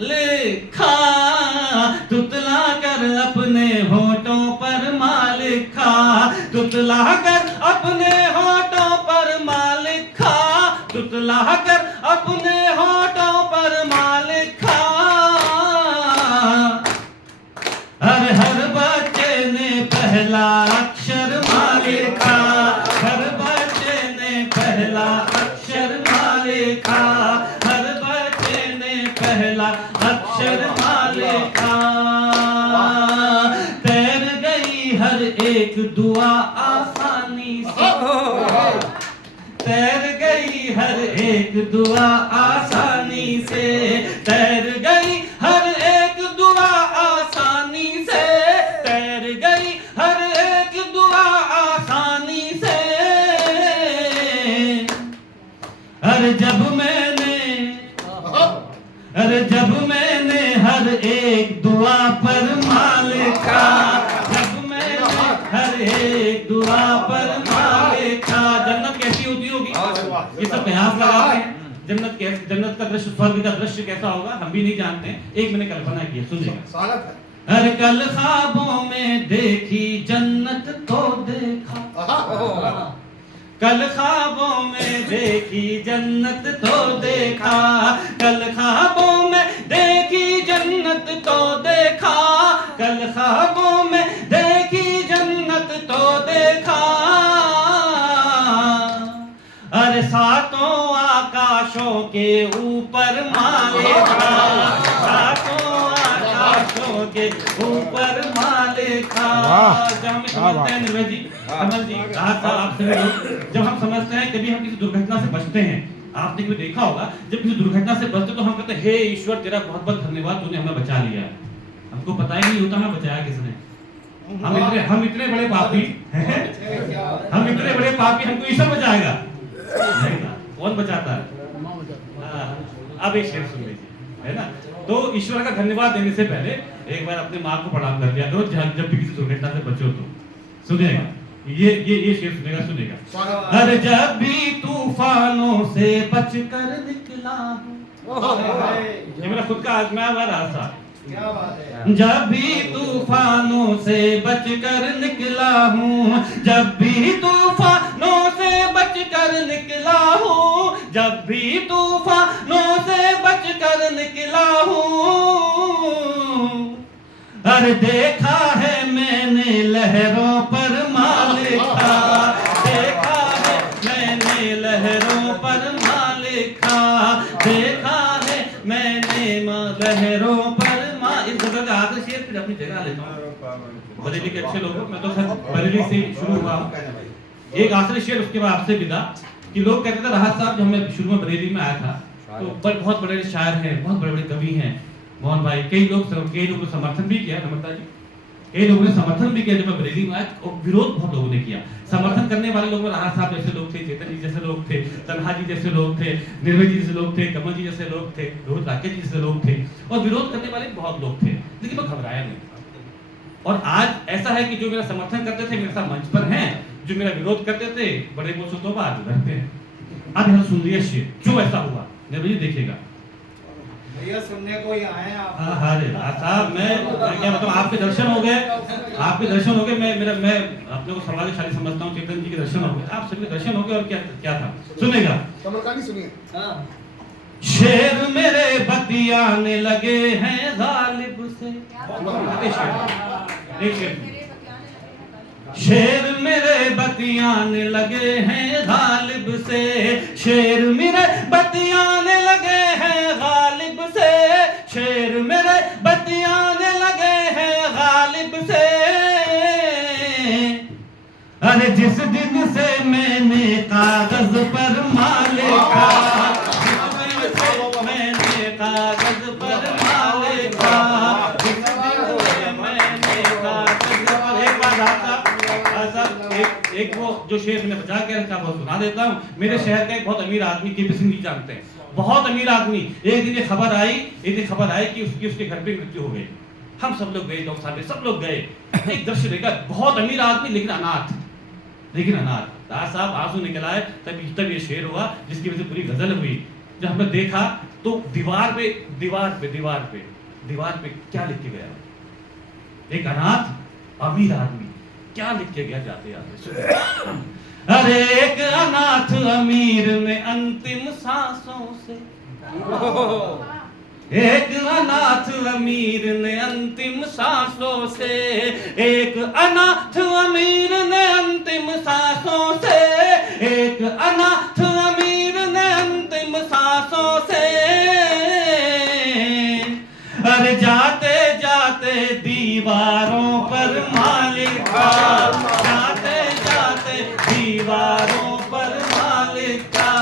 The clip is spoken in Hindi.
लिखा, तुतला कर अपने होठों पर माँ लिखा, तुतला कर अपने होठों पर माँ लिखा, तुतला कर अपने होठों पर माँ लिखा। हर बच्चे ने पहला अक्षर माँ लिखा, हर बच्चे ने पहला अक्षर माँ लिखा, हर बच्चे ने पहला अक्षर माँ लिखा। तैर गई हर एक दुआ आसानी से, तैर गई हर एक दुआ आसानी से, तैर गई हर एक दुआ आसानी से, तैर गई हर एक दुआ आसानी से। अरे जब मैंने हर एक दुआ पर माँ लिखा, जब मैंने हर एक दुआ पर माँ लिखा। जन्नत कैसी होती होगी, ये सब कयास लगाते हैं। जन्नत का दृश्य, स्वर्ग का दृश्य कैसा होगा हम भी नहीं जानते हैं, एक मैंने कल्पना की है, सुनिएगा। हर कल ख्वाबों में देखी जन्नत तो देखा, कल ख्वाबों में देखी जन्नत तो देखा, कल ख्वाबों में देखी जन्नत तो देखा, कल ख्वाबों में देखी जन्नत तो देखा। अरे सातों आकाशों के ऊपर माँ लिखा, सातों आकाशों के ऊपर माँ लिखा। जब हम समझते हैं निर्भय जी, कमल जी, आपसे जब हम समझते हैं कभी हम किसी दुर्घटना से बचते हैं, आपने कभी देखा होगा जब किसी दुर्घटना से बचते तो हम कहते हैं हे ईश्वर तेरा बहुत बहुत धन्यवाद, तूने हमें बचा लिया। हमको पता ही नहीं होता हमें बचाया किसने। हम इतने बड़े पापी हैं, हम इतने बड़े पापी, हमको ईश्वर बचाएगा? नहीं ना, कौन बचाता है? अब एक शेर सुन लीजिए, है ना। तो ईश्वर का धन्यवाद देने से पहले एक बार अपनी माँ को प्रणाम कर दिया करो जब भी किसी दुर्घटना से बचो तो। सुनिएगा, ये शेर सुनेगा। अरे जब भी तूफानों से बचकर निकला हूँ, ये मेरा खुद का आजमाया हुआ रास्ता। जब भी तूफानों से बचकर निकला हूँ, जब भी तूफानों से बचकर निकला हूँ, जब भी तूफानों से बचकर निकला हूँ। अरे देखा है मैंने लहरों पर माँ लिखा, देखा है मैंने लहरों पर माँ लिखा, देखा है मैंने लहरों पर। इस जगह का आखिरी शेर फिर अपनी जगह लेता हूँ। बरेली के अच्छे लोग, मैं तो खैर बरेली से शुरू हुआ हूँ। एक आखिरी शेर, उसके बाद आपसे विदा। कि लोग कहते थे राहत साहब, जब मैं शुरू में बरेली में आया था तो बहुत बड़े शायर हैं, बहुत बड़े बड़े कवि हैं मोहन भाई। कई लोग ने समर्थन भी किया, नमस्ता जी, कई लोगों ने समर्थन भी किया जब मैं बरेली में आया, और विरोध बहुत लोगों ने किया। समर्थन करने वाले लोग में राहत साहब जैसे लोग थे, चेतन जी जैसे लोग थे, तन्हा जी जैसे लोग थे, निर्भय जी जैसे लोग थे, कमल जी जैसे लोग थे, रोहित राकेश जी जैसे लोग थे, और विरोध करने वाले बहुत लोग थे, लेकिन मैं घबराया नहीं। और आज ऐसा है कि जो मेरा समर्थन करते थे मेरे साथ मंच पर हैं, जो मेरा विरोध करते थे बड़े बोझों तो आज उधरते हैं। अब यहाँ सुन लिया शेर, क्यों ऐसा हुआ निर्भय जी देखिएगा। भैया सुनने को ही आए आप। हाँ साहब, मैं क्या बताऊँ, आपके दर्शन हो गए, आपके दर्शन हो गए। मैं अपने को सर्वाधिशाली समझता हूँ, चेतन जी के दर्शन हो गए, आप सबके दर्शन हो गए, और क्या था सुनेगा। सुनिए। शेर मेरे बतियाने लगे हैं गालिब से, शेर मेरे बतियाने लगे हैं गालिब से, शेर मेरे बतियाने लगे हैं गालिब से, शेर मेरे बतियाने लगे हैं गालिब से। अरे जिस दिन से मैंने कागज पर माँ लिखा, मैंने कागज पर माँ लिखा, मैंने कागज पर। एक बार एक वो जो शेर मैंने बचा के रखा वो सुना देता हूँ। मेरे शहर का एक बहुत अमीर आदमी, के पी सिंह जी जानते हैं, बहुत अमीर आदमी। एक दिन ये खबर आई कि उसके घर पे मृत्यु हो गई। हम सब लोग गए, लोग सारे सब लोग गए, एक दृश्य देखा, बहुत अमीर आदमी लेकिन अनाथ। दास साहब आंसू निकल आए, तब ये शेर हुआ जिसकी वजह से पूरी गजल हुई। जब हमने देखा तो दीवार पे क्या लिख के गया? एक अनाथ अमीर आदमी क्या लिख के गया जाते जाते? अरे एक अनाथ अमीर ने अंतिम सांसों से, एक अनाथ अमीर ने अंतिम सांसों से, एक अनाथ अमीर ने अंतिम सांसों से, एक अनाथ अमीर ने अंतिम सांसों से, अरे जाते जाते दीवारों पर मालिक का, जाते जाते दीवारों पर मालिक का,